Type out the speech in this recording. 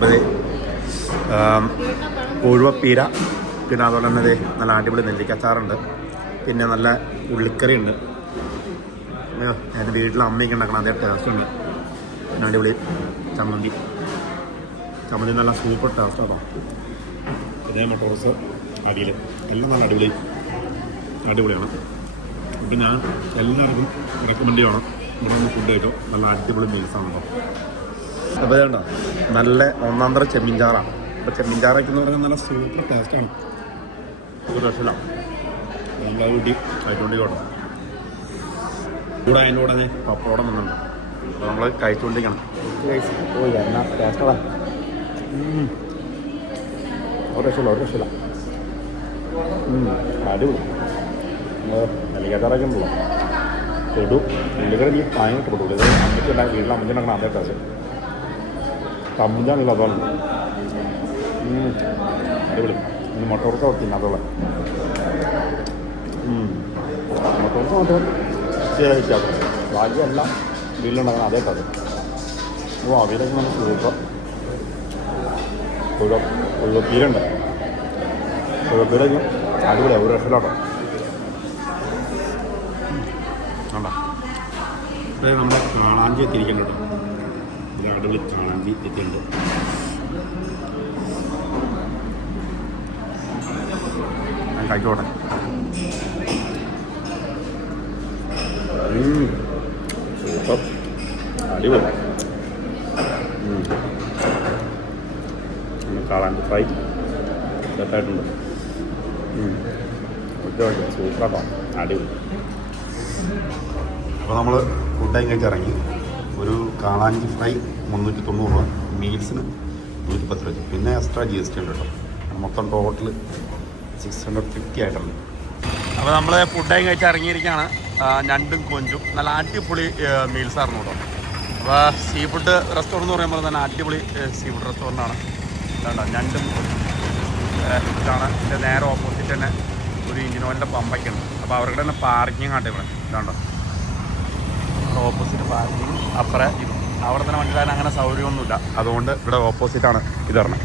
അപ്പോൾ കൊഴുവപ്പീര, പിന്നെ അതുപോലെ തന്നെ ഇത് നല്ല അടിപൊളി നെല്ലിക്കച്ചാറുണ്ട്, പിന്നെ നല്ല ഉള്ളിക്കറി ഉണ്ട്. എൻ്റെ വീട്ടിൽ അമ്മയൊക്കെ ഉണ്ടാക്കണം, അതേ ടേസ്റ്റ് ഉണ്ട്. പിന്നെ അടിപൊളി ചമ്മന്തി നല്ല സൂപ്പർ ടേസ്റ്റ് ആട്ടോ. ഇതേ മട്ടോറസ് അവിയൽ എല്ലാം നല്ല അടിപൊളിയാണ്. പിന്നെ ഞാൻ എല്ലാവർക്കും റെക്കമെൻഡ് ചെയ്യണം ഇവിടെ നിന്ന് ഫുഡ് കഴിച്ചോ. നല്ല അടിപൊളി മീൽസാണ് കേട്ടോ. അപ്പോൾ വേണ്ട നല്ല ഒന്നാന്തര ചെമ്മീൻചാറാണ്. അപ്പോൾ ചെമ്മീൻചാറൊക്കെ എന്ന് പറഞ്ഞാൽ നല്ല സൂപ്പർ ടേസ്റ്റാണ്. ഒരു രക്ഷയിലാണ്. നമ്മളെ വീട്ടിൽ കഴിച്ചുകൊണ്ടിരിക്കണം. കൂടെ അതിൻ്റെ കൂടെ തന്നെ പപ്പടം വന്നിട്ടുണ്ട്. അപ്പോൾ നമ്മൾ കഴിച്ചുകൊണ്ടിരിക്കണം. ഓ എന്നാ ടേസ്റ്റാണ്. ഒരു രക്ഷയില്ല അടിപൊളി. നെല്ലിക്കച്ചാറൊക്കെ ഉണ്ടല്ലോ തൊടു നെല്ലിക്കറി നീ ഭയങ്കര തൊടുള്ളൂ. ഇത് അമ്മയ്ക്കുണ്ടായി വീട്ടിൽ അമ്മച്ചുണ്ടാക്കണം അതേ ടേസ്റ്റ്. കമ്മിഞ്ചാണില്ല അതാണ് അടിപൊളി. ഇനി മട്ടോർക്ക വെക്കുന്ന അതുള്ള മട്ടോർക്ക മാത്രം ശരിയാ വ്യത്യാസം. ബാക്കിയെല്ലാം വീട്ടിലുണ്ടാക്കണം അതേ ടേസ്റ്റ്. ഓ അവിയിലൊക്കെ നല്ല സൂപ്പർ. കൊഴുവപ്പീരുണ്ട്. കൊഴുവപ്പീരൊക്കെ അടിപൊളിയാണ്. ഒരു രക്ഷയിലാട്ടോ. കണ്ടോ അതായത് നമ്മുടെ കാളാഞ്ചി എത്തിയിരിക്കുന്നുണ്ട് കേട്ടോ. ഒരു അടിപൊളി കാളാഞ്ചി എത്തിയിട്ടുണ്ട്. ഞാൻ കഴിച്ചോട്ടെ. സൂപ്പർ അടിപൊളി. കാളാഞ്ചി ഫ്രൈ സെറ്റായിട്ടുണ്ട്. സൂപ്പറാട്ടോ അടിപൊളി. അപ്പോൾ നമ്മൾ ഫുഡായി കഴിച്ചിറങ്ങി. ഒരു കാളാഞ്ചി ഫ്രൈ 390 രൂപ, മീൽസിന് 110 രൂപ, പിന്നെ എക്സ്ട്രാ GST ഉണ്ട് കേട്ടോ. മൊത്തം ടോട്ടൽ 650 ആയിട്ടുണ്ട്. അപ്പോൾ നമ്മൾ ഫുഡായി കഴിച്ച് ഇറങ്ങിയിരിക്കുകയാണ്. ഞണ്ടും കൊഞ്ചും നല്ല അടിപൊളി മീൽസായിരുന്നു കേട്ടോ. അപ്പോൾ സീ ഫുഡ് റെസ്റ്റോറൻറ്റ് എന്ന് പറയുമ്പോൾ തന്നെ അടിപൊളി സീ ഫുഡ് റെസ്റ്റോറൻ്റാണ്. ഇതാണ്ടോ ഞണ്ടും ഇതാണ്. ഇതിൻ്റെ നേരെ ഓപ്പോസിറ്റ് തന്നെ ഒരു എഞ്ചിൻ ഓയിലിൻ്റെ പമ്പൊക്കെയുണ്ട്. അപ്പോൾ അവരുടെ തന്നെ പാർക്കിംഗ് ആട്ടെ ഇവിടെ. ഇതാണ്ടോ ഓപ്പോസിറ്റ് പാർക്കിങ്. അപ്പുറം അവിടെ തന്നെ വണ്ടി അങ്ങനെ സൗകര്യമൊന്നുമില്ല. അതുകൊണ്ട് ഇവിടെ ഓപ്പോസിറ്റാണ് ഇത് പറഞ്ഞത്.